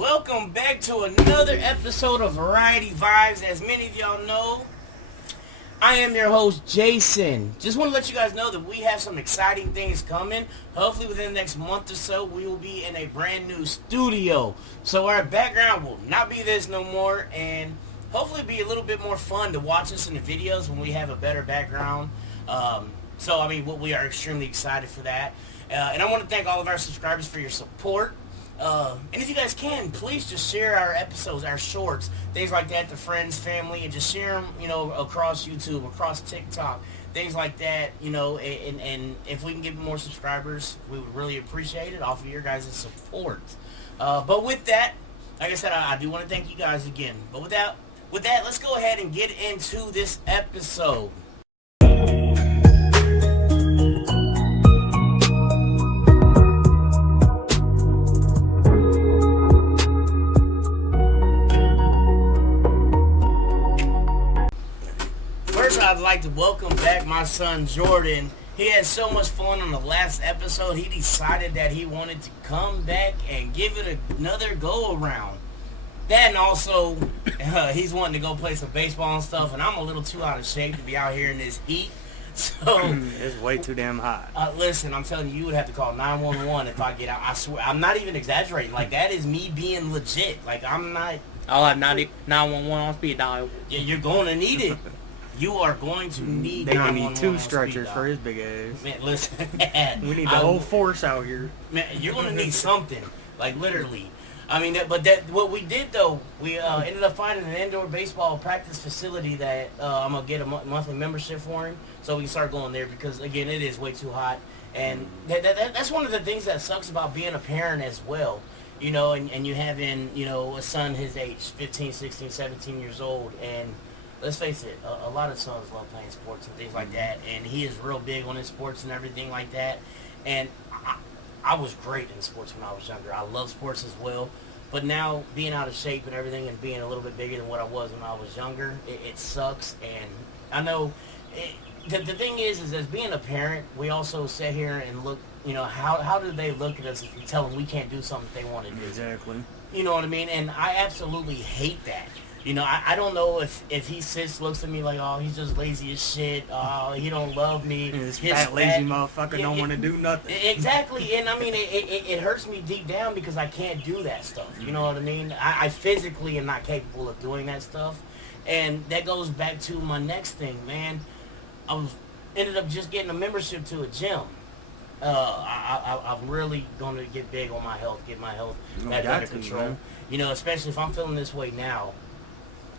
Welcome back to another episode of Variety Vibes. As many of y'all know, I am your host, Jason. Just want to let you guys know that we have some exciting things coming. Hopefully within the next month or so, we will be in a brand new studio. So our background will not be this no more, and hopefully be a little bit more fun to watch us in the videos when we have a better background. We are extremely excited for that. And I want to thank all of our subscribers for your support. And if you guys can, please just share our episodes, our shorts, things like that to friends, family, and just share them, across YouTube, across TikTok, things like that, and if we can get more subscribers, we would really appreciate it off of your guys' support. But with that, like I said, I do want to thank you guys again. But with that, let's go ahead and get into this episode. I'd like to welcome back my son Jordan. He had so much fun on the last episode, he decided that he wanted to come back and give it another go around. That, and also he's wanting to go play some baseball and stuff, and I'm a little too out of shape to be out here in this heat. So it's way too damn hot. Listen, I'm telling you, you would have to call 911 if I get out. I swear, I'm not even exaggerating. Like, that is me being legit. Like, I'm not. I'll have 911 on speed dial. Yeah, you're going to need it. You are going to need. They're gonna need two stretchers for his big ass. Man, listen. We need the whole force out here. Man, you're gonna need something, like literally. I mean, what we did though, we ended up finding an indoor baseball practice facility that I'm gonna get a monthly membership for him, so we can start going there because again, it is way too hot, and that's one of the things that sucks about being a parent as well. And you having a son his age, 15, 16, 17 years old, and let's face it, a lot of sons love playing sports and things like that, and he is real big on his sports and everything like that. And I was great in sports when I was younger. I love sports as well, but now being out of shape and everything and being a little bit bigger than what I was when I was younger, it sucks. And I know the thing is as being a parent, we also sit here and look, how do they look at us if we tell them we can't do something they want to do? Exactly. You know what I mean? And I absolutely hate that. I don't know if he looks at me like, oh, he's just lazy as shit. Oh, he don't love me. This fat, lazy motherfucker don't want to do nothing. Exactly. And I mean, it hurts me deep down because I can't do that stuff. You know what I mean? I physically am not capable of doing that stuff. And that goes back to my next thing, man. Ended up just getting a membership to a gym. I'm really going to get big on my health, get my health back under control. Man. Especially if I'm feeling this way now.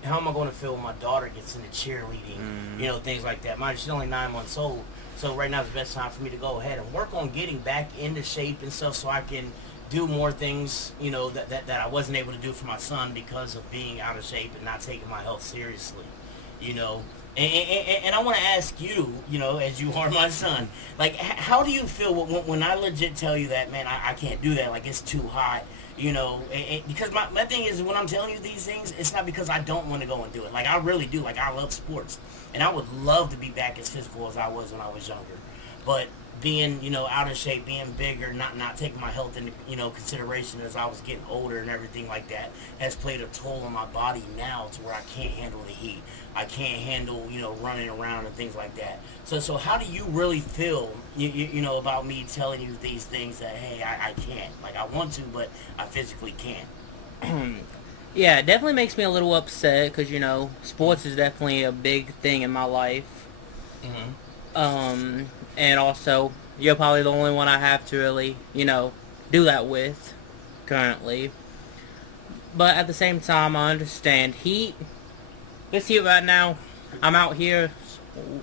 How am I going to feel when my daughter gets into cheerleading, things like that. She's only 9 months old, so right now is the best time for me to go ahead and work on getting back into shape and stuff so I can do more things, that I wasn't able to do for my son because of being out of shape and not taking my health seriously, And I want to ask you, as you are my son, like, how do you feel when I legit tell you that, man, I can't do that, like, it's too hot, because my thing is, when I'm telling you these things, it's not because I don't want to go and do it. Like, I really do. Like, I love sports, and I would love to be back as physical as I was when I was younger. But being, out of shape, being bigger, not taking my health into, consideration as I was getting older and everything like that has played a toll on my body now to where I can't handle the heat. I can't handle, running around and things like that. So how do you really feel, about me telling you these things that, hey, I can't. Like, I want to, but I physically can't. Yeah, it definitely makes me a little upset because, sports is definitely a big thing in my life. Mm-hmm. And also, you're probably the only one I have to really, do that with currently. But at the same time, I understand heat. This heat right now, I'm out here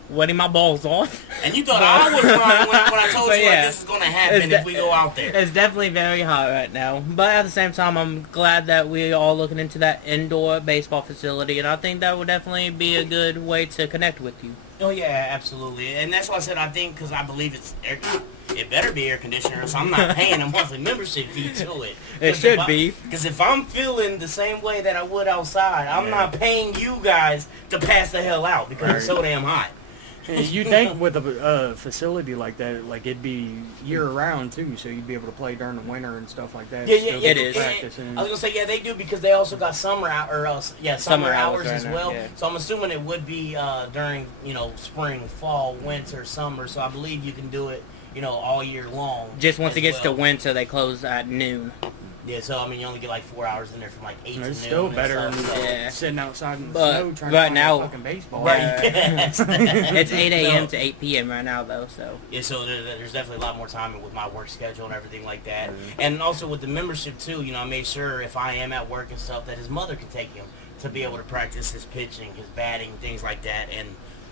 wetting my balls off. And you thought I was wrong when I told you this is going to happen if we go out there. It's definitely very hot right now. But at the same time, I'm glad that we're all looking into that indoor baseball facility. And I think that would definitely be a good way to connect with you. Oh, yeah, absolutely. And that's why I said I think, because I believe it better be air conditioner, so I'm not paying a monthly membership fee to it. It should be. Because if I'm feeling the same way that I would outside, I'm not paying you guys to pass the hell out because it's so damn hot. You think with a facility like that, like it'd be year round too, so you'd be able to play during the winter and stuff like that. Yeah, it is. Practicing. I was gonna say yeah, they do because they also got summer summer hours right as now, well. yeah. So I'm assuming it would be during spring, fall, winter, summer. So I believe you can do it all year long. Just once it gets to well. winter, they close at noon. Yeah, so I mean, you only get like 4 hours in there from like 8 to noon. It's still better and than stuff, so. Yeah. sitting outside in the But- snow trying but to play now- fucking baseball. Right. It's 8 a.m. So- to 8 p.m. right now, though, so. Yeah, so there's definitely a lot more time with my work schedule and everything like that. Mm-hmm. And also with the membership too, I made sure if I am at work and stuff that his mother could take him to be able to practice his pitching, his batting, things like that. And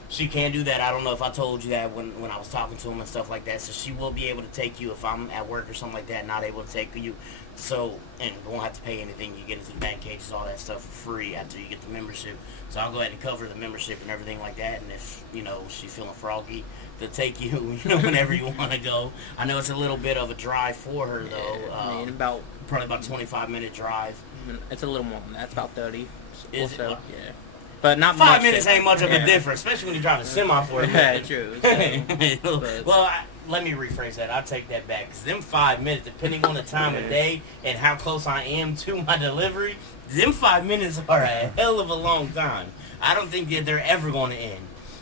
she can do that. I don't know if I told you that when I was talking to him and stuff like that. So she will be able to take you if I'm at work or something like that, not able to take you. So, and you won't have to pay anything. You get into the bank cages, all that stuff for free after you get the membership. So I'll go ahead and cover the membership and everything like that. And if, she's feeling froggy, to take you, whenever you want to go. I know it's a little bit of a drive for her, though. I mean, Probably about 25-minute drive. it's a little more than that. It's about 30 Is or it? so, yeah. But not 5 much minutes ain't much of a yeah. difference, especially when you're driving a semi for a Yeah, minute. true. Well, let me rephrase that. I'll take that back. Because them 5 minutes, depending on the time of day and how close I am to my delivery, them 5 minutes are a hell of a long time. I don't think that they're ever going to end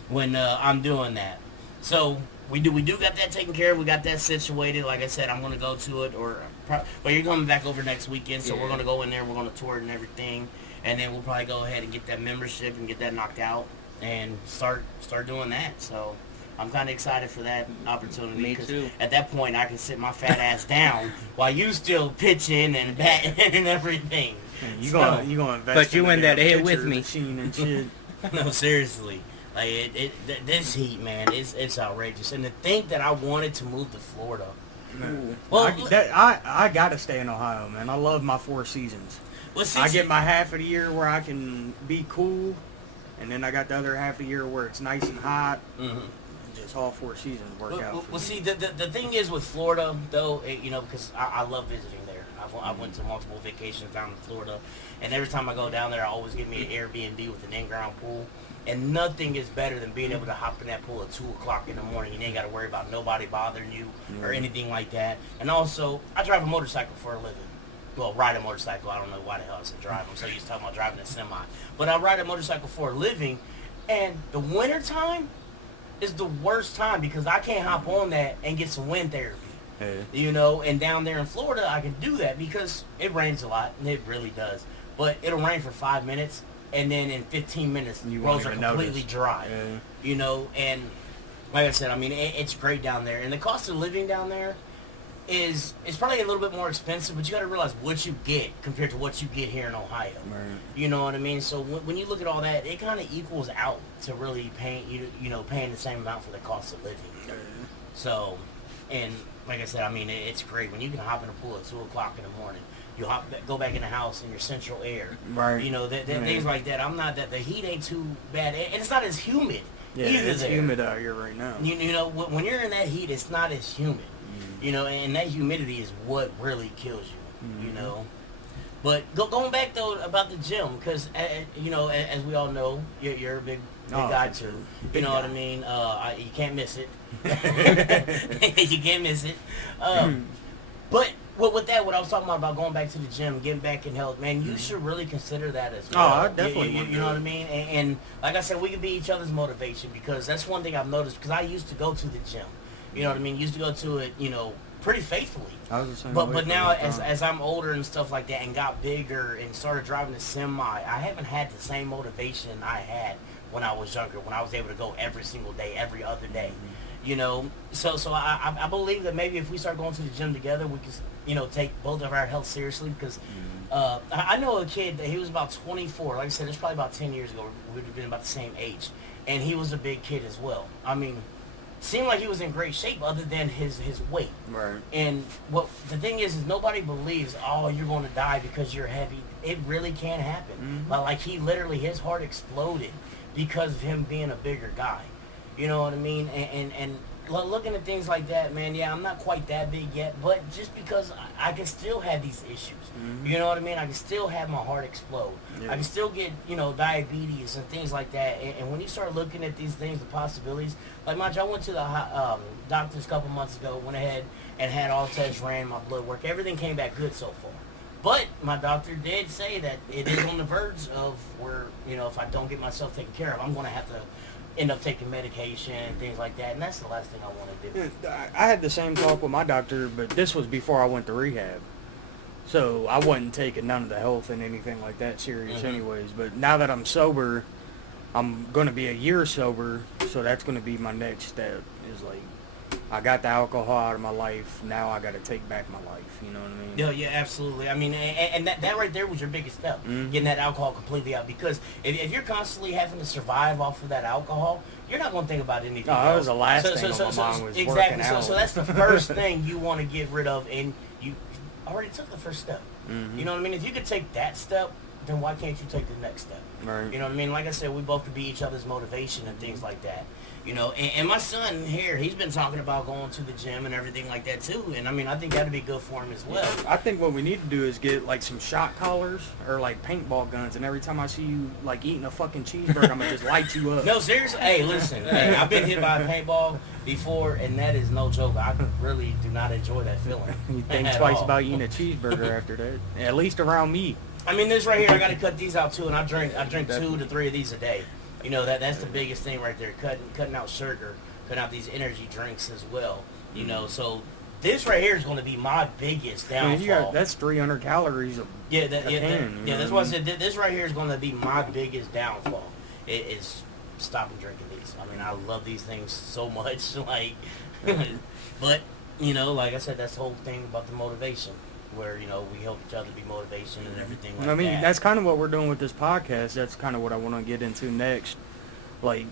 when I'm doing that. So we do got that taken care of. We got that situated. Like I said, I'm going to go to it. Well, you're coming back over next weekend, so we're going to go in there. We're going to tour it and everything. And then we'll probably go ahead and get that membership and get that knocked out and start doing that. So I'm kind of excited for that opportunity. Me 'cause too. At that point, I can sit my fat ass down while you still pitching and batting and everything. Man, you So- gonna invest But you in there to hit with pitcher me. machine and shit. No, seriously. Like this heat, man, it's outrageous. And to think that I wanted to move to Florida. Ooh. Well, I gotta stay in Ohio, man. I love my 4 seasons. see, I get my half of the year where I can be cool, and then I got the other half of the year where it's nice and hot. Mhm. Just all 4 seasons work out. for Well, me. see, the thing is with Florida, though, because I love visiting there. I went to multiple vacations down in Florida, and every time I go down there, I always get me an Airbnb with an in-ground pool. And nothing is better than being able to hop in that pool at 2 o'clock in the morning. You ain't got to worry about nobody bothering you or anything like that. And also, I drive a motorcycle for a living. Well, ride a motorcycle. I don't know why the hell I said drive. I'm so used to talking about driving a semi. But I ride a motorcycle for a living. And the winter time is the worst time because I can't hop on that and get some wind therapy. Yeah. And down there in Florida, I can do that because it rains a lot, and it really does. But it'll rain for 5 minutes, and then in 15 minutes, the You won't roads are even completely notice. dry. Yeah. And like I said, I mean, it's great down there. And the cost of living down there is probably a little bit more expensive, but you got to realize what you get compared to what you get here in Ohio. Right. You know what I mean? So when you look at all that, it kind of equals out to really paying paying the same amount for the cost of living. So, and like I said, I mean, it's great when you can hop in a pool at 2 o'clock in the morning. You go back in the house in your central air. Right. Things like that. I'm not that the heat ain't too bad, and it's not as humid. Yeah, either it's there. humid out here right now. When you're in that heat, it's not as humid. And that humidity is what really kills you. But going back though about the gym, because as we all know, you're a big guy for too. sure. You Big know guy. what I mean? You can't miss it. You can't miss it. But with that, what I was talking about going back to the gym, getting back in health, man, you should really consider that as well. I definitely You would know do what it. I mean? And like I said, we could be each other's motivation because that's one thing I've noticed because I used to go to the gym. You know what I mean? Used to go to it, pretty faithfully. I was the same But way but for a now long as time. I'm older and stuff like that and got bigger and started driving a semi, I haven't had the same motivation I had when I was younger, when I was able to go every single day, every other day. So I believe that maybe if we start going to the gym together, we can take both of our health seriously because I know a kid that he was about 24. Like I said, it's probably about 10 years ago. We'd have been about the same age, and he was a big kid as well. I mean, seemed like he was in great shape other than his weight. Right. And what the thing is nobody believes, oh, you're going to die because you're heavy. It really can happen. Like he literally, his heart exploded because of him being a bigger guy. You know what I mean? And looking at things like that, man, yeah, I'm not quite that big yet, but just because I can still have these issues, you know what I mean? I can still have my heart explode. Yeah. I can still get, diabetes and things like that. And when you start looking at these things, the possibilities, like, mind you, I went to the doctors a couple months ago, went ahead and had all tests ran, my blood work, everything came back good so far. But my doctor did say that it is on the verge of where, if I don't get myself taken care of, I'm going to have to end up taking medication and things like that, and that's the last thing I want to do. Yeah, I had the same talk with my doctor, but this was before I went to rehab. So I wasn't taking none of the health and anything like that serious anyways. But now that I'm sober, I'm going to be a year sober, so that's going to be my next step. Is like, I got the alcohol out of my life, now I got to take back my life, you know what I mean? Yeah, absolutely. I mean, and that right there was your biggest step, getting that alcohol completely out. Because if you're constantly having to survive off of that alcohol, you're not going to think about anything else. That was the last thing on my mind was working out. So that's the first thing you want to get rid of, and you already took the first step. You know what I mean? If you could take that step, then why can't you take the next step? Right. You know what I mean? Like I said, we both could be each other's motivation and things like that. And my son here, he's been talking about going to the gym and everything like that too. And I mean, I think that'd be good for him as well. I think what we need to do is get like some shot collars or like paintball guns, and every time I see you like eating a fucking cheeseburger, I'm gonna just light you up. No, seriously. Hey, listen. Hey, I've been hit by a paintball before, and that is no joke. I really do not enjoy that feeling. You think twice about eating a cheeseburger after that, at least around me. I mean, this right here, I got to cut these out too, and I drink 2 to 3 of these a day. That's the biggest thing right there. Cutting out sugar, cutting out these energy drinks as well. So this right here is going to be my biggest downfall. That's 300 calories. That's what I said. This right here is going to be my biggest downfall. It is stopping drinking these. I mean, I love these things so much. Like, but like I said, that's the whole thing about the motivation. Where we help each other be motivation and everything like that. I mean, that's kind of what we're doing with this podcast. That's kind of what I want to get into next. Like,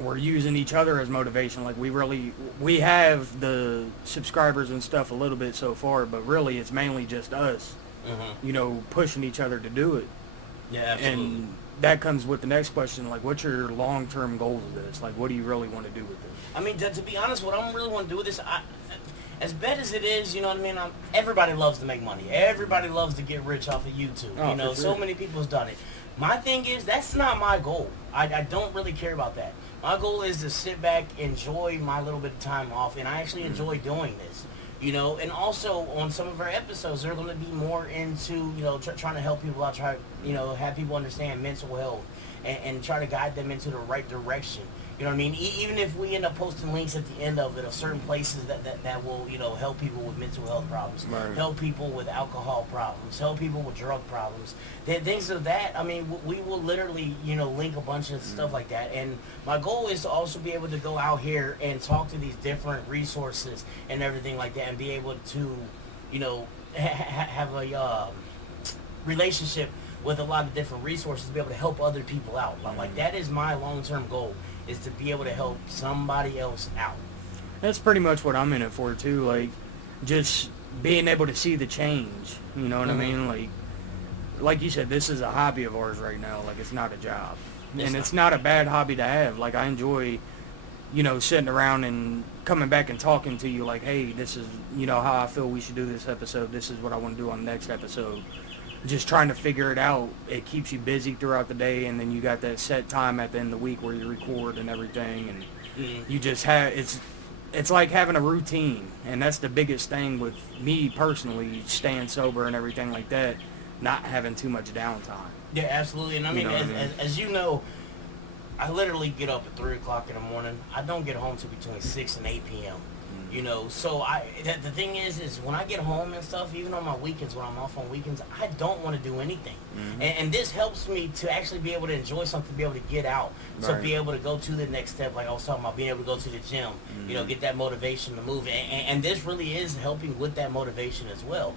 we're using each other as motivation. Like, we have the subscribers and stuff a little bit so far, but really it's mainly just us, pushing each other to do it. Yeah, absolutely. And that comes with the next question. Like, what's your long-term goals of this? Like, what do you really want to do with this? I mean, to be honest, what I really want to do with this, as bad as it is, you know what I mean? Everybody loves to make money. Everybody loves to get rich off of YouTube. For sure. So many people have done it. My thing is, that's not my goal. I don't really care about that. My goal is to sit back, enjoy my little bit of time off, and I actually enjoy doing this. And also on some of our episodes, they're going to be more into, trying to help people out, have people understand mental health and try to guide them into the right direction. You know what I mean? Even if we end up posting links at the end of it of certain places that will, help people with mental health problems, help people with alcohol problems, help people with drug problems, things of that. I mean, we will literally, link a bunch of stuff like that. And my goal is to also be able to go out here and talk to these different resources and everything like that and be able to, have a relationship with a lot of different resources to be able to help other people out. Like, that is my long-term goal, is to be able to help somebody else out. That's pretty much what I'm in it for too. Like, just being able to see the change. You know what I mean? Like you said, this is a hobby of ours right now. Like, it's not a job, it's not a bad hobby to have. Like, I enjoy, sitting around and coming back and talking to you. Like, hey, this is how I feel we should do this episode. This is what I want to do on the next episode. Just trying to figure it out. It keeps you busy throughout the day, and then you got that set time at the end of the week where you record and everything, and you just have it's like having a routine, and that's the biggest thing with me personally, staying sober and everything like that, not having too much downtime. Yeah, absolutely. And I mean, as you know, I literally get up at 3 o'clock in the morning. I don't get home till between 6 and 8 p.m. So the thing is when I get home and stuff, even on my weekends, when I'm off on weekends, I don't want to do anything. And this helps me to actually be able to enjoy something, to be able to get out, to be able to go to the next step, like I was talking about, being able to go to the gym, get that motivation to move. And this really is helping with that motivation as well.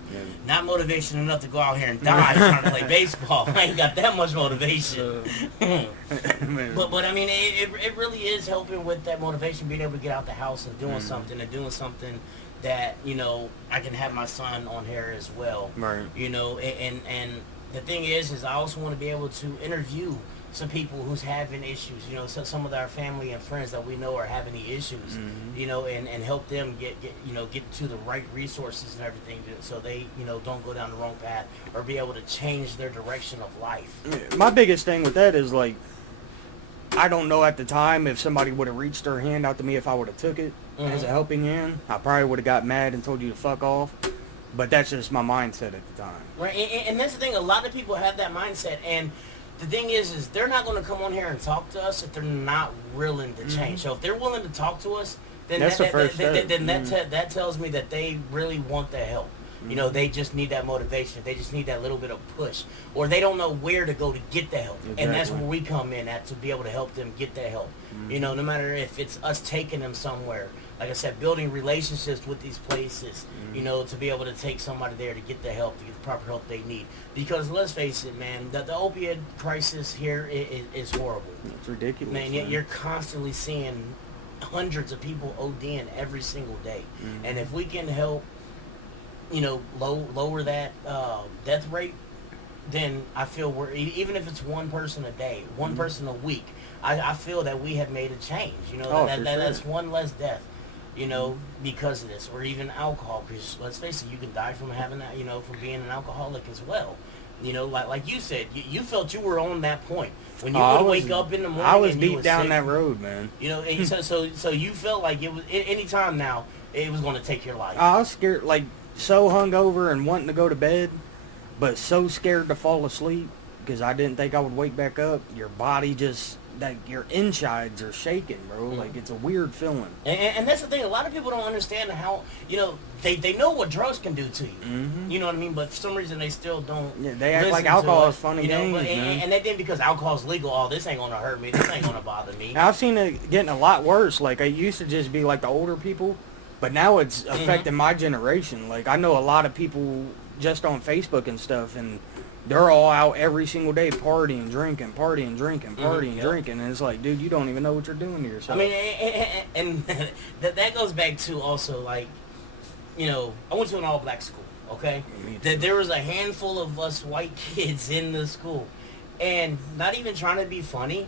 Not motivation enough to go out here and die trying to play baseball. I ain't got that much motivation. But I mean, it really is helping with that motivation, being able to get out the house and doing something, and doing something that I can have my son on here as well. And the thing is I also want to be able to interview some people who's having issues, you know, some of our family and friends that we know are having the issues, you know, and help them get to the right resources and everything, so they, you know, don't go down the wrong path or be able to change their direction of life. My biggest thing with that is, like, I don't know at the time if somebody would have reached their hand out to me if I would have took it as a helping hand. I probably would have got mad and told you to fuck off. But that's just my mindset at the time. Right, and that's the thing. A lot of people have that mindset, and the thing is they're not going to come on here and talk to us if they're not willing to change. So if they're willing to talk to us, then that tells me that they really want the help. You know, they just need that motivation. They just need that little bit of push, or they don't know where to go to get the help. Exactly. And that's where we come in at, to be able to help them get that help. You know, no matter if it's us taking them somewhere. Like I said, building relationships with these places, you know, to be able to take somebody there to get the help, to get the proper help they need. Because let's face it, man, the opioid crisis here is horrible. It's ridiculous. Man, you're constantly seeing hundreds of people ODing every single day. And if we can help, you know, lower that death rate, then I feel we're, even if it's one person a day, one person a week, I feel that we have made a change. You know, that's one less death, you know, because of this. Or even alcohol, because let's face it, you can die from having that, you know, from being an alcoholic as well. You know, like you said, you felt you were on that point when you would wake up in the morning. I was and deep down that road, man. You know, and so you felt like it was any time now it was going to take your life. I was scared, like so hungover and wanting to go to bed, but so scared to fall asleep because I didn't think I would wake back up. Your body just, like, your insides are shaking, bro. Like, it's a weird feeling. And that's the thing. A lot of people don't understand how, you know, they know what drugs can do to you. You know what I mean? But for some reason, they still don't. Yeah, they act like alcohol is fun and games, man. And they think because alcohol is legal, oh, this ain't going to hurt me. This ain't going to bother me. I've seen it getting a lot worse. Like, it used to just be, like, the older people. But now it's affecting my generation. Like, I know a lot of people just on Facebook and stuff, and they're all out every single day partying, drinking, drinking. And it's like, dude, you don't even know what you're doing to yourself. I mean, and that goes back to also, like, you know, I went to an all-black school, okay? There was a handful of us white kids in the school. And not even trying to be funny,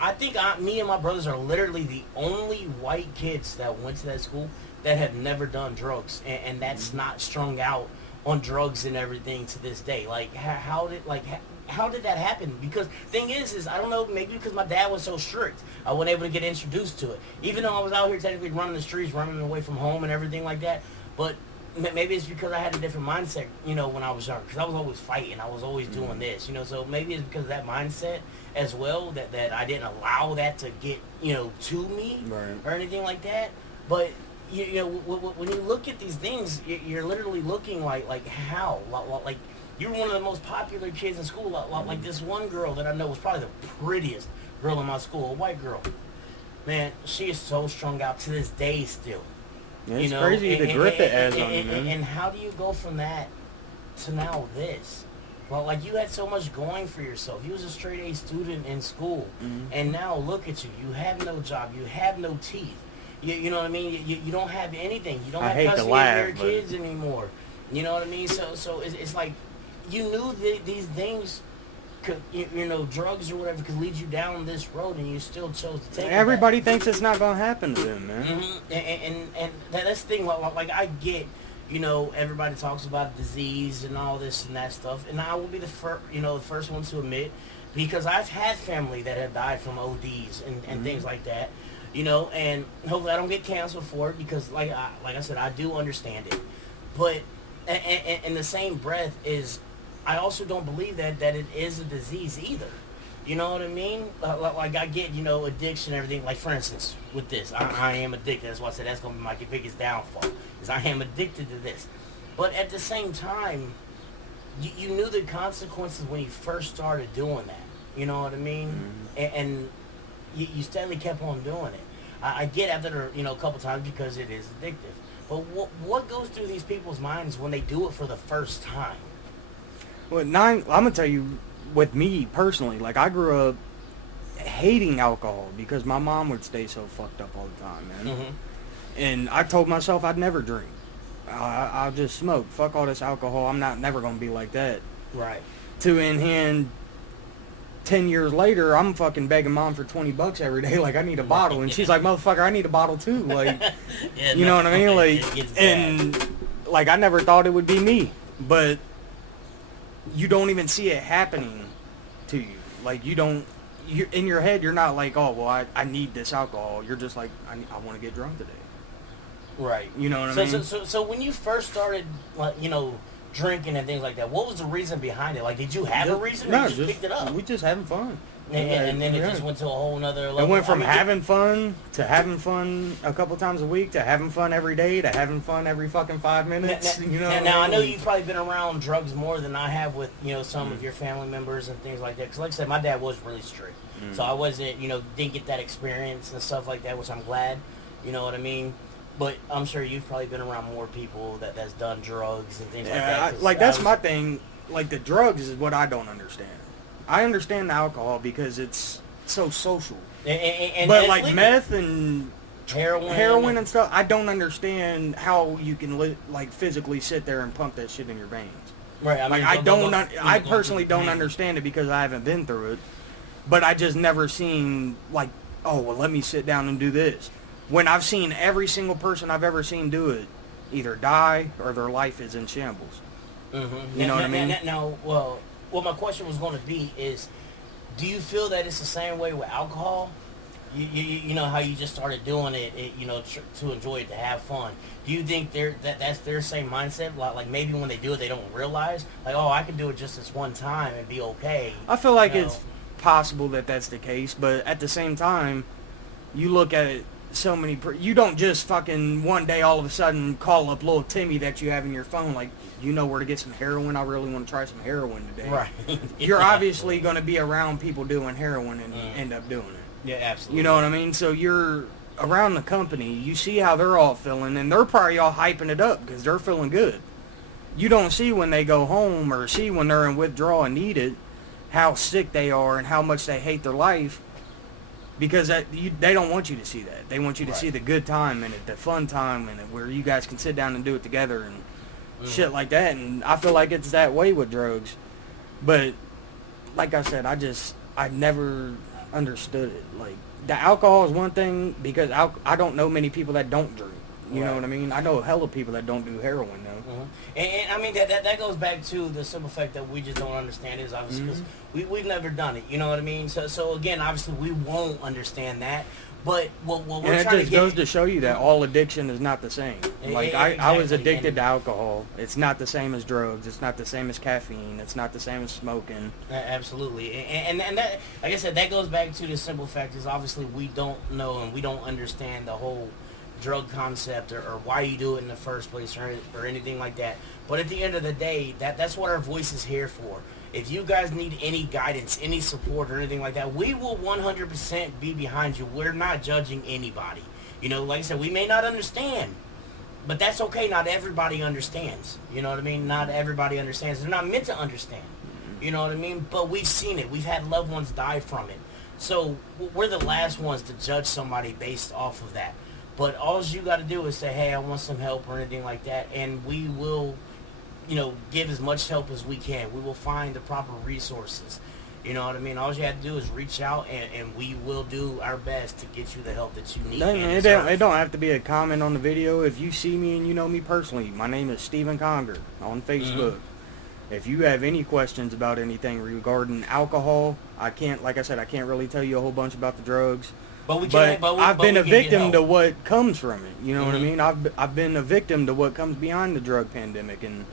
I think me and my brothers are literally the only white kids that went to that school that have never done drugs, and that's not strung out on drugs and everything to this day. Like, how did that happen? Because thing is I don't know, maybe because my dad was so strict, I wasn't able to get introduced to it. Even though I was out here technically running the streets, running away from home and everything like that, but maybe it's because I had a different mindset, you know, when I was younger, because I was always fighting, I was always doing this, you know, so maybe it's because of that mindset as well that I didn't allow that to get, you know, to me or anything like that. But you know, when you look at these things, you're literally looking like how, like you were one of the most popular kids in school, like this one girl that I know was probably the prettiest girl in my school, a white girl. Man, she is so strung out to this day still. Yeah, it's crazy the grip it has on you, man. And how do you go from that to now this? Well, like, you had so much going for yourself. You was a straight A student in school, and now look at you. You have no job. You have no teeth. You know what I mean? You don't have anything. You don't have custody of your kids anymore. You know what I mean? So it's like you knew these things could, you know, drugs or whatever could lead you down this road, and you still chose to take it. Everybody thinks it's not going to happen to them, man. And that's the thing. Like, I get, you know, everybody talks about disease and all this and that stuff, and I will be the first one to admit, because I've had family that have died from ODs and things like that, you know, and hopefully I don't get canceled for it, because like I said, I do understand it, but in the same breath is, I also don't believe that it is a disease either. You know what I mean? Like, I get, you know, addiction and everything. Like, for instance, with this, I am addicted. That's why I said that's going to be my biggest downfall, is I am addicted to this. But at the same time, you knew the consequences when you first started doing that. You know what I mean? And you steadily kept on doing it. I get after, you know, a couple times, because it is addictive. But what goes through these people's minds when they do it for the first time? Well, I'm going to tell you, with me personally, like, I grew up hating alcohol because my mom would stay so fucked up all the time, man. And I told myself I'd never drink. I'll just smoke. Fuck all this alcohol. I'm never going to be like that. Right. To in hand 10 years later, I'm fucking begging mom for $20 every day. Like, I need a bottle. And she's like, motherfucker, I need a bottle too. Like, Yeah, you know what I mean? Like, it gets bad. and like, I never thought it would be me, but you don't even see it happening to you. Like, you in your head, you're not like, oh, well, I need this alcohol. You're just like, I want to get drunk today. Right. You know what I mean? So when you first started, like, you know, drinking and things like that, what was the reason behind it? Like, did you have a reason, or you just picked it up? We just having fun. And then it just went to a whole nother level. It went from having fun to having fun a couple times a week to having fun every day to having fun every fucking 5 minutes. Now I know you've probably been around drugs more than I have with, you know, some of your family members and things like that. Because like I said, my dad was really strict. So I wasn't, you know, didn't get that experience and stuff like that, which I'm glad. You know what I mean? But I'm sure you've probably been around more people that's done drugs and things like that. That's my thing. Like, the drugs is what I don't understand. I understand the alcohol because it's so social. But like legal. Meth and heroin and stuff, I don't understand how you can like physically sit there and pump that shit in your veins. Right. I mean, like I personally don't understand it because I haven't been through it. But I just never seen like, oh well, let me sit down and do this. When I've seen every single person I've ever seen do it either die or their life is in shambles. Mm-hmm. You know what I mean? Now, well, what my question was going to be is, do you feel that it's the same way with alcohol? You know how you just started doing it you know, to enjoy it, to have fun. Do you think that's their same mindset? Like maybe when they do it, they don't realize, like, oh, I can do it just this one time and be okay. I feel like it's possible that that's the case, but at the same time, you look at it. So many, you don't just fucking one day all of a sudden call up little Timmy that you have in your phone like, you know where to get some heroin. I really want to try some heroin today. Right. You're obviously going to be around people doing heroin and end up doing it. Yeah, absolutely. You know what I mean? So you're around the company. You see how they're all feeling, and they're probably all hyping it up because they're feeling good. You don't see when they go home or see when they're in withdrawal and need it, how sick they are and how much they hate their life. Because they don't want you to see that. They want you to see the good time in it, the fun time in it, where you guys can sit down and do it together and shit like that. And I feel like it's that way with drugs. But like I said, I never understood it. Like, the alcohol is one thing because I don't know many people that don't drink. You know what I mean? I know a hell of people that don't do heroin though. And I mean that goes back to the simple fact that we just don't understand is obviously because we've never done it. You know what I mean? So again, obviously we won't understand that. But what we're trying to get... And it just goes to show you that all addiction is not the same. Like, I was addicted to alcohol. It's not the same as drugs. It's not the same as caffeine. It's not the same as smoking. Absolutely. And that, like I said, that goes back to the simple fact is obviously we don't know and we don't understand the whole drug concept or why you do it in the first place or anything like that. But at the end of the day, that's what our voice is here for. If you guys need any guidance, any support or anything like that, we will 100% be behind you. We're not judging anybody. You know, like I said, we may not understand, but that's okay. Not everybody understands. You know what I mean? Not everybody understands. They're not meant to understand. You know what I mean? But we've seen it. We've had loved ones die from it. So we're the last ones to judge somebody based off of that. But all you got to do is say, hey, I want some help or anything like that, and we will, you know, give as much help as we can. We will find the proper resources. You know what I mean? All you have to do is reach out, and we will do our best to get you the help that you need. It don't have to be a comment on the video. If you see me and you know me personally, my name is Stephen Conger on Facebook. If you have any questions about anything regarding alcohol, like I said, I can't really tell you a whole bunch about the drugs. But I've been a victim to what comes from it. You know what I mean? I've been a victim to what comes behind the drug pandemic and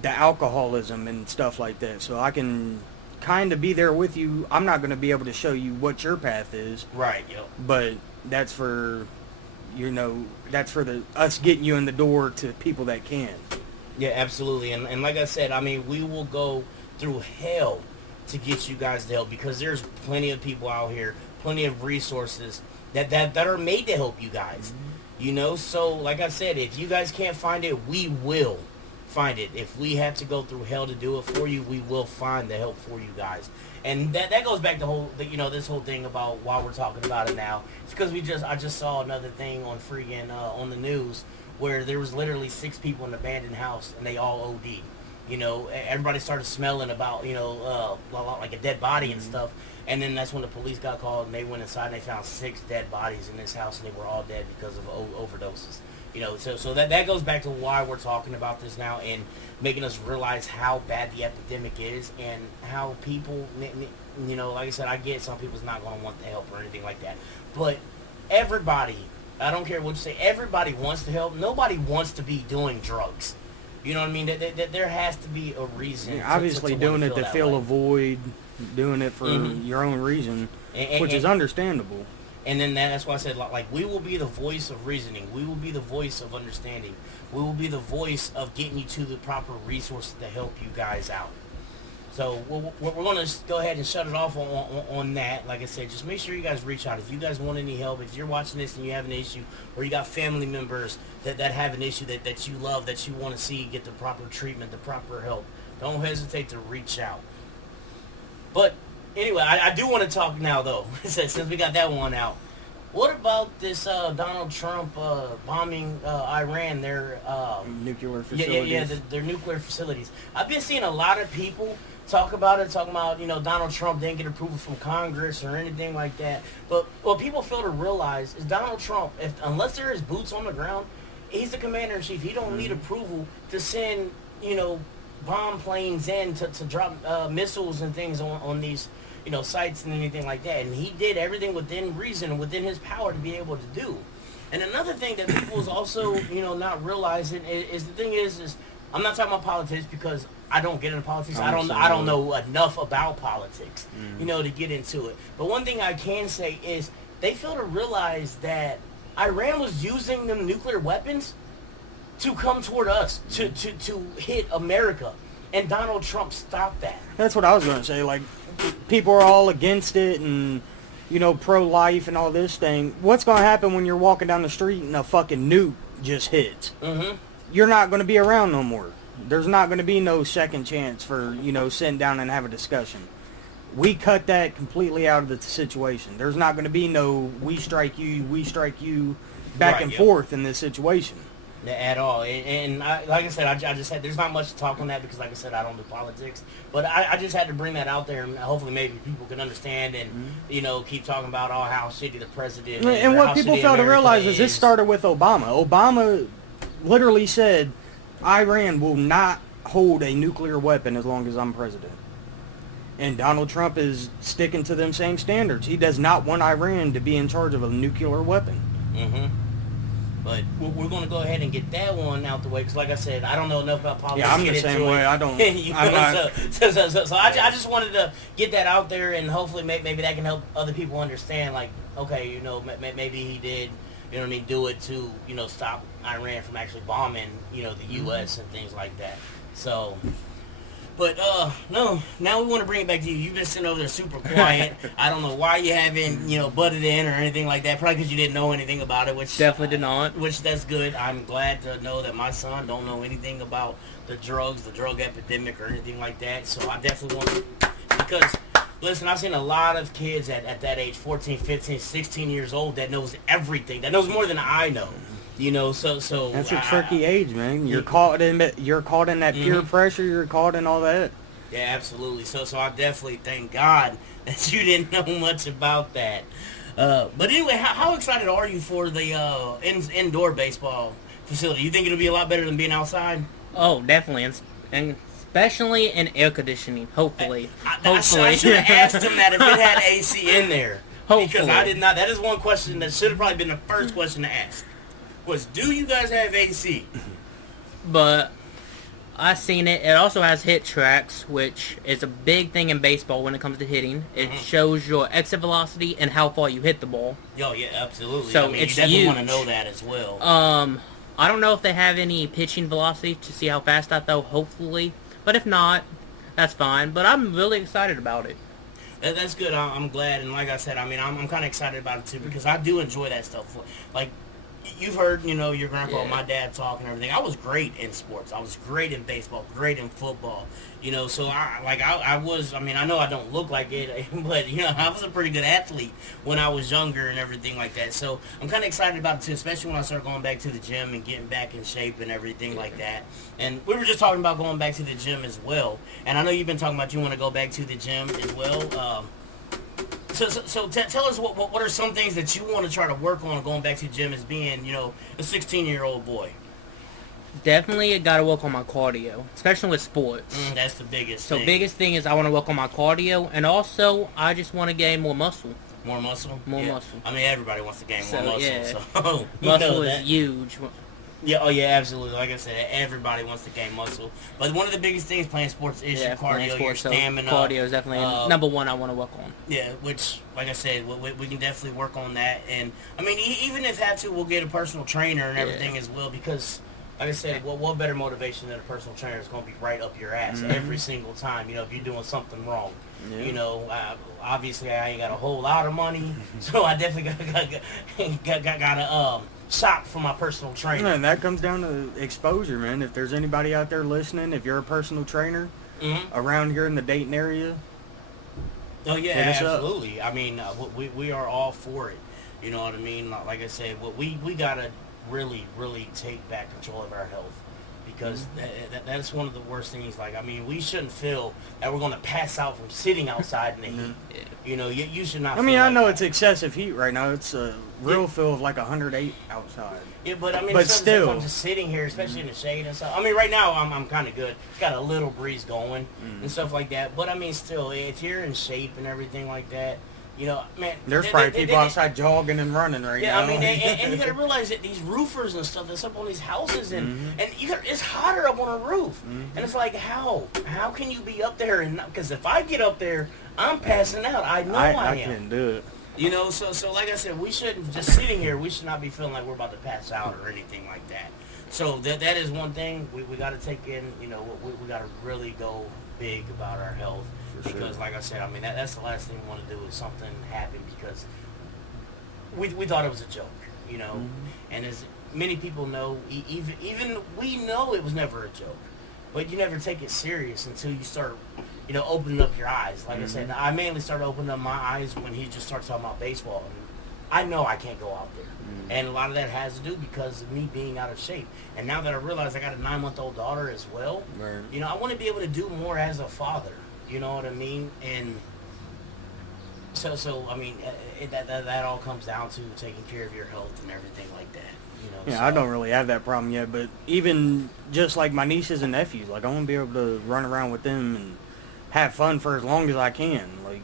the alcoholism and stuff like that. So I can kind of be there with you. I'm not going to be able to show you what your path is. Right, yep. But that's for, us getting you in the door to people that can. Yeah, absolutely. And like I said, I mean, we will go through hell to get you guys the help because there's plenty of people out here, plenty of resources that are made to help you guys. You know, so like I said, if you guys can't find it, we will find it. If we have to go through hell to do it for you, we will find the help for you guys. And that goes back to this whole thing about why we're talking about it now. It's because I just saw another thing on freaking on the news where there was literally 6 people in an abandoned house and they all OD'd. Everybody started smelling about, like a dead body and stuff. And then that's when the police got called, and they went inside and they found 6 dead bodies in this house, and they were all dead because of overdoses. So that goes back to why we're talking about this now and making us realize how bad the epidemic is and how people, like I said, I get some people's not going to want the help or anything like that. But everybody, I don't care what you say, everybody wants to help. Nobody wants to be doing drugs. You know what I mean? There has to be a reason. Yeah, obviously, doing it to fill a void, doing it for your own reason, which is understandable. And then that's why I said, like, we will be the voice of reasoning. We will be the voice of understanding. We will be the voice of getting you to the proper resources to help you guys out. So we're going to go ahead and shut it off on that. Like I said, just make sure you guys reach out. If you guys want any help, if you're watching this and you have an issue, or you got family members that have an issue that you love, that you want to see get the proper treatment, the proper help, don't hesitate to reach out. But anyway, I do want to talk now, though, since we got that one out. What about this Donald Trump bombing Iran, their nuclear facilities? Their nuclear facilities. I've been seeing a lot of people talk about it, talking about, Donald Trump didn't get approval from Congress or anything like that. But what people fail to realize is Donald Trump, unless there is boots on the ground, he's the commander-in-chief. He don't need approval to send, bomb planes in to drop missiles and things on these sites and anything like that. And he did everything within reason, within his power to be able to do. And another thing that people is also, not realizing is the thing is I'm not talking about politics because I don't get into politics. I don't know enough about politics, to get into it. But one thing I can say is they fail to realize that Iran was using them nuclear weapons to come toward us, to hit America. And Donald Trump stopped that. That's what I was going to say. Like, people are all against it and, pro-life and all this thing. What's going to happen when you're walking down the street and a fucking nuke just hits? Mm-hmm. You're not going to be around no more. There's not going to be no second chance for, sitting down and have a discussion. We cut that completely out of the situation. There's not going to be no we strike you back and forth in this situation. At all. And like I said, I just said there's not much to talk on that because, like I said, I don't do politics. But I just had to bring that out there, and hopefully maybe people can understand and, keep talking about how shitty the president is. And what people fail to realize is this started with Obama. Obama literally said, Iran will not hold a nuclear weapon as long as I'm president. And Donald Trump is sticking to them same standards. He does not want Iran to be in charge of a nuclear weapon. Mm-hmm. But we're going to go ahead and get that one out the way because, like I said, I don't know enough about politics. Yeah, I'm the same way. I don't. So I just wanted to get that out there, and hopefully maybe that can help other people understand. Like, okay, maybe he did, do it to, stop Iran from actually bombing, the U.S. and things like that. So. But, no, now we want to bring it back to you. You've been sitting over there super quiet. I don't know why you haven't, butted in or anything like that. Probably because you didn't know anything about it, which... Definitely did not. Which, that's good. I'm glad to know that my son don't know anything about the drug epidemic or anything like that. So I definitely want to... Because, listen, I've seen a lot of kids at that age, 14, 15, 16 years old, that knows everything. That knows more than I know. So that's a tricky age, man. You're caught in that peer pressure. You're caught in all that. Yeah, absolutely. So I definitely thank God that you didn't know much about that. But anyway, how excited are you for the indoor baseball facility? You think it'll be a lot better than being outside? Oh, definitely, and especially in air conditioning. Hopefully, I should have asked him that if it had AC in there. Hopefully. Because I did not. That is one question that should have probably been the first question to ask. Was, do you guys have AC? But I seen it. It also has hit tracks, which is a big thing in baseball when it comes to hitting. It shows your exit velocity and how far you hit the ball. Oh yeah, absolutely. So it's you definitely huge. Want to know that as well. I don't know if they have any pitching velocity to see how fast I throw. Hopefully, but if not, that's fine. But I'm really excited about it. That's good. I'm glad, and like I said, I'm kind of excited about it too because I do enjoy that stuff. Like. you've heard, your grandpa, Yeah. my dad talk and everything. I was great in sports. I was great in baseball, great in football. So I know I don't look like it, but I was a pretty good athlete when I was younger and everything like that. So I'm kind of excited about it too, especially when I start going back to the gym and getting back in shape and everything like that. And we were just talking about going back to the gym as well. And I know you've been talking about you want to go back to the gym as well. So tell us what are some things that you want to try to work on going back to the gym as being, a 16-year-old boy. Definitely got to work on my cardio, especially with sports. That's the biggest So thing. biggest thing is I want to work on my cardio, and also I just want to gain more muscle. More muscle? More Yeah. muscle. I mean, everybody wants to gain more muscle. Yeah. So, Muscle is that. huge. Yeah, oh yeah, absolutely. Like I said, everybody wants to gain muscle. But one of the biggest things playing sports is your cardio, your stamina. Cardio is definitely number one I want to work on. Yeah, which, like I said, we can definitely work on that. And, I mean, even if had to, we'll get a personal trainer and everything as well because, like I said, what better motivation than a personal trainer is going to be right up your ass every single time, if you're doing something wrong. Yeah. Obviously I ain't got a whole lot of money, so I definitely gotta shop for my personal trainer. Yeah, and that comes down to exposure, man. If there's anybody out there listening, if you're a personal trainer around here in the Dayton area, oh yeah, hit us up. absolutely. I mean, we are all for it. You know what I mean? Like I said, we gotta really take back control of our health. Because that's one of the worst things. Like, I mean, we shouldn't feel that we're going to pass out from sitting outside in the heat. You should not. I mean, feel I know that. it's excessive heat right now. It's a real feel of like 108 outside. Yeah, but I mean, but still, I'm just sitting here, especially in the shade and stuff. I mean, right now I'm kind of good. It's got a little breeze going and stuff like that. But I mean, still, if you're in shape and everything like that, man. There's probably people outside jogging and running right now. Yeah, I mean, and you got to realize that these roofers and stuff that's up on these houses, and it's hotter up on a roof, and it's like how can you be up there and because if I get up there, I'm passing out. I know I am. Can't do it. So like I said, we shouldn't just sitting here. We should not be feeling like we're about to pass out or anything like that. So that is one thing we got to take in. We got to really go big about our health. Because, like I said, I mean, that's the last thing we want to do is something happen because we thought it was a joke, And as many people know, even we know it was never a joke. But you never take it serious until you start, opening up your eyes. Like I said, I mainly started opening up my eyes when he just started talking about baseball. And I know I can't go out there. And a lot of that has to do because of me being out of shape. And now that I realize I got a 9-month-old daughter as well, Right. I want to be able to do more as a father. You know what I mean? And so I mean, that all comes down to taking care of your health and everything like that. Yeah, I don't really have that problem yet, but even just like my nieces and nephews, like I want to be able to run around with them and have fun for as long as I can. Like,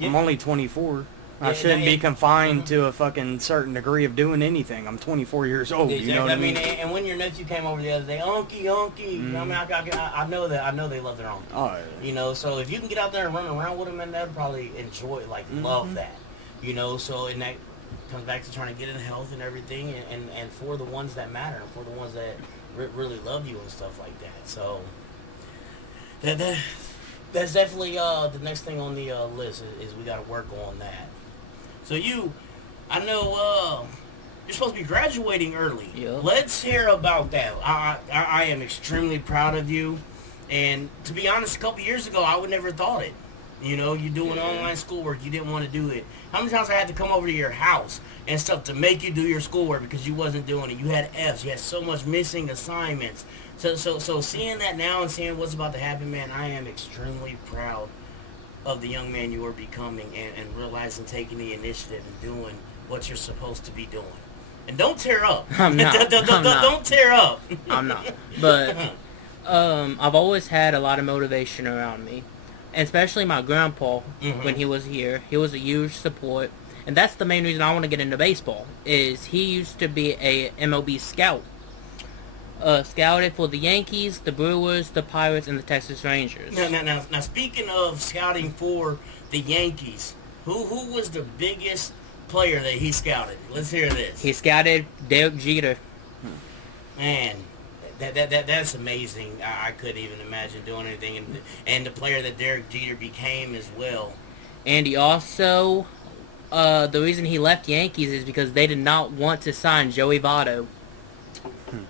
I'm only 24. I shouldn't be confined to a fucking certain degree of doing anything. I'm 24 years old. Exactly. You know what I mean? And when your nephew came over the other day, unky, I know they love their unky. Oh, yeah. So if you can get out there and run around with them, and they'll probably enjoy, love that. So and that comes back to trying to get in health and everything, and for the ones that matter, and for the ones that really love you and stuff like that. So that's definitely the next thing on the list is we got to work on that. So I know you're supposed to be graduating early. Yep. Let's hear about that. I am extremely proud of you. And to be honest, a couple years ago, I would never thought it. You doing online schoolwork, you didn't want to do it. How many times I had to come over to your house and stuff to make you do your schoolwork because you wasn't doing it. You had F's. You had so much missing assignments. So seeing that now and seeing what's about to happen, man, I am extremely proud of the young man you are becoming and realizing taking the initiative and doing what you're supposed to be doing. And don't tear up. I'm not. Don't tear up. I'm not. But I've always had a lot of motivation around me. And especially my grandpa, when he was here. He was a huge support. And that's the main reason I want to get into baseball, is he used to be a MLB scout. Scouted for the Yankees, the Brewers, the Pirates, and the Texas Rangers. Now, speaking of scouting for the Yankees, who was the biggest player that he scouted? Let's hear this. He scouted Derek Jeter. Man, that's amazing. I couldn't even imagine doing anything. And the player that Derek Jeter became as well. And he also the reason he left Yankees is because they did not want to sign Joey Votto.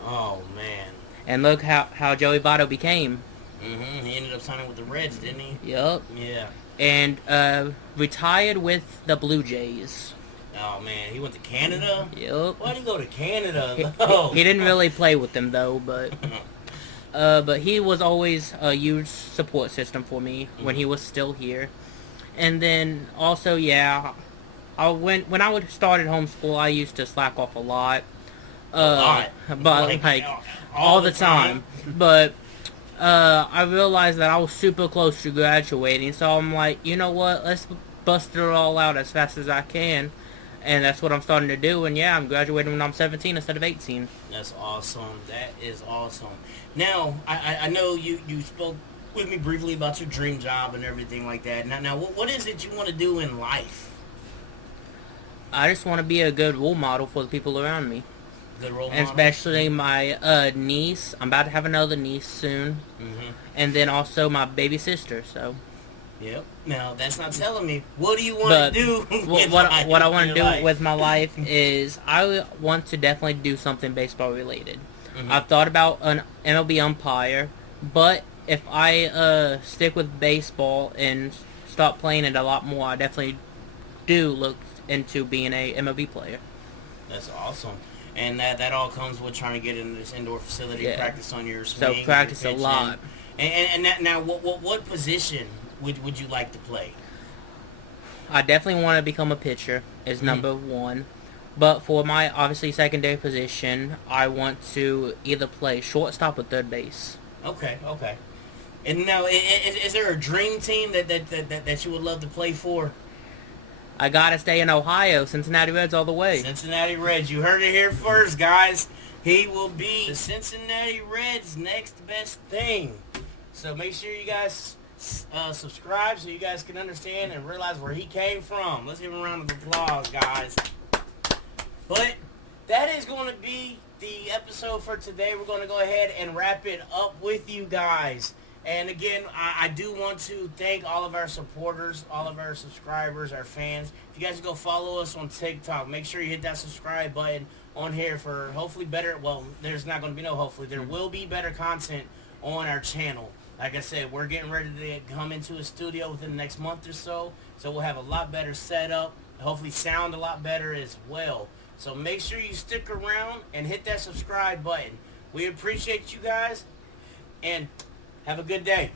Oh, man. And look how Joey Votto became. Mm-hmm. He ended up signing with the Reds, didn't he? Yup. Yeah. And retired with the Blue Jays. Oh, man. He went to Canada? Yup. Why'd he go to Canada? He didn't really play with them, though, but he was always a huge support system for me when he was still here. And then also, yeah, when I started homeschool, I used to slack off a lot. But like all the time. But I realized that I was super close to graduating, so I'm like, you know what? Let's bust it all out as fast as I can. And that's what I'm starting to do. And yeah, I'm graduating when I'm 17 instead of 18. That's awesome. That is awesome. Now, I know you spoke with me briefly about your dream job and everything like that. Now, what is it you want to do in life? I just want to be a good role model for the people around me. Good role and model? especially my niece. I'm about to have another niece soon. Mm-hmm. And then also my baby sister, so... Yep. Now, that's not telling me. What do you want to do what I want to do with my life is I want to definitely do something baseball related. Mm-hmm. I've thought about an MLB umpire, but if I stick with baseball and start playing it a lot more, I definitely do look into being a MLB player. That's awesome. And that all comes with trying to get into this indoor facility, practice on your swing. So practice a lot. And now, what position would you like to play? I definitely want to become a pitcher is number one. But for my, obviously, secondary position, I want to either play shortstop or third base. Okay. And now, is there a dream team that you would love to play for? I gotta stay in Ohio. Cincinnati Reds all the way. Cincinnati Reds. You heard it here first, guys. He will be the Cincinnati Reds' next best thing. So make sure you guys subscribe so you guys can understand and realize where he came from. Let's give him a round of applause, guys. But that is going to be the episode for today. We're going to go ahead and wrap it up with you guys. And again, I do want to thank all of our supporters, all of our subscribers, our fans. If you guys go follow us on TikTok, make sure you hit that subscribe button on here for hopefully better, well, there's not going to be no hopefully, there will be better content on our channel. Like I said, we're getting ready to come into a studio within the next month or so we'll have a lot better setup, hopefully sound a lot better as well. So make sure you stick around and hit that subscribe button. We appreciate you guys, and have a good day.